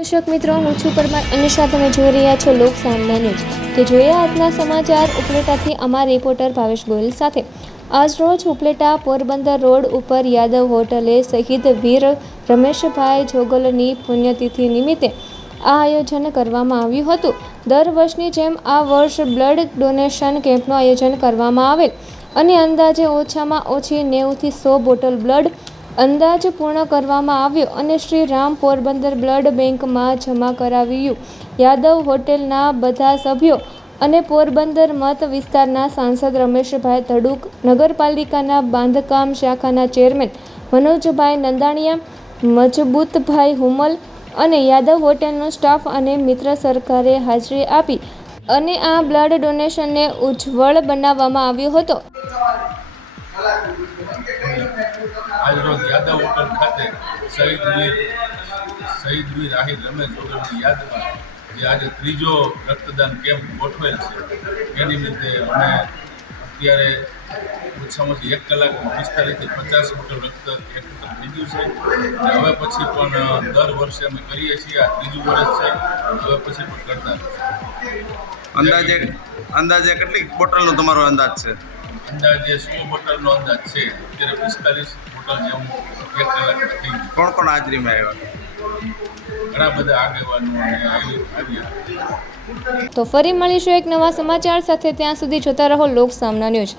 દર્શક મિત્રો, હું છું પરમાર અનિશા. તમે જોઈ રહ્યા છો લોક સામના ન્યૂઝ. તો જોઈએ આજના સમાચાર ઉપલેટાથી અમારા રિપોર્ટર ભાવેશ ગોયલ સાથે. આજરોજ ઉપલેટા પોરબંદર રોડ ઉપર યાદવ હોટલે શહીદ વીર રમેશભાઈ જોગલની પુણ્યતિથિ નિમિત્તે આ આયોજન કરવામાં આવ્યું હતું. દર વર્ષની જેમ આ વર્ષ બ્લડ ડોનેશન કેમ્પનું આયોજન કરવામાં આવેલ અને અંદાજે ઓછામાં ઓછી 90 થી 100 બોટલ બ્લડ અંદાજ પૂર્ણ કરવામાં આવ્યો અને શ્રી રામ પોરબંદર બ્લડ બેંકમાં જમા કરાવ્યું. યાદવ હોટેલના બધા સભ્યો અને પોરબંદર મત વિસ્તારના સાંસદ રમેશભાઈ ધડુક, નગરપાલિકાના બાંધકામ શાખાના ચેરમેન મનોજભાઈ નંદાણીયા, મજબૂતભાઈ હુમલ અને યાદવ હોટેલનો સ્ટાફ અને મિત્ર સરકારે હાજરી આપી અને આ બ્લડ ડોનેશનને ઉજ્જવળ બનાવવામાં આવ્યો હતો. આજરોજ યાદવ હોટલ ખાતે શહીદ વીર આહિર રમેશ જોગલની યાદમાં જે આજે ત્રીજો રક્તદાન કેમ્પ ગોઠવેલ છે એ નિમિત્તે અમે અત્યારે ઓછામાં ઓછી 1 કલાકમાં 45 થી 50 બોટલ રક્ત એકત્ર થઈ ગયું છે. હવે પછી પણ દર વર્ષે અમે કરીએ છીએ. આ ત્રીજું વર્ષ છે. હવે પછી પણ કરતા રહીશું. અંદાજે કેટલી બોટલનો તમારો અંદાજ છે? અંદાજે 100 બોટલનો અંદાજ છે. અત્યારે 45 બોટલ જેવું 1 કલાકમાં થઈ ગયું. કોણ કોણ હાજરીમાં આવ્યા? ઘણા બધા આગેવાનો આવ્યા. તો ફરી મળીશું એક નવા સમાચાર સાથે. ત્યાં સુધી જોતા રહો લોક સામના ન્યૂઝ.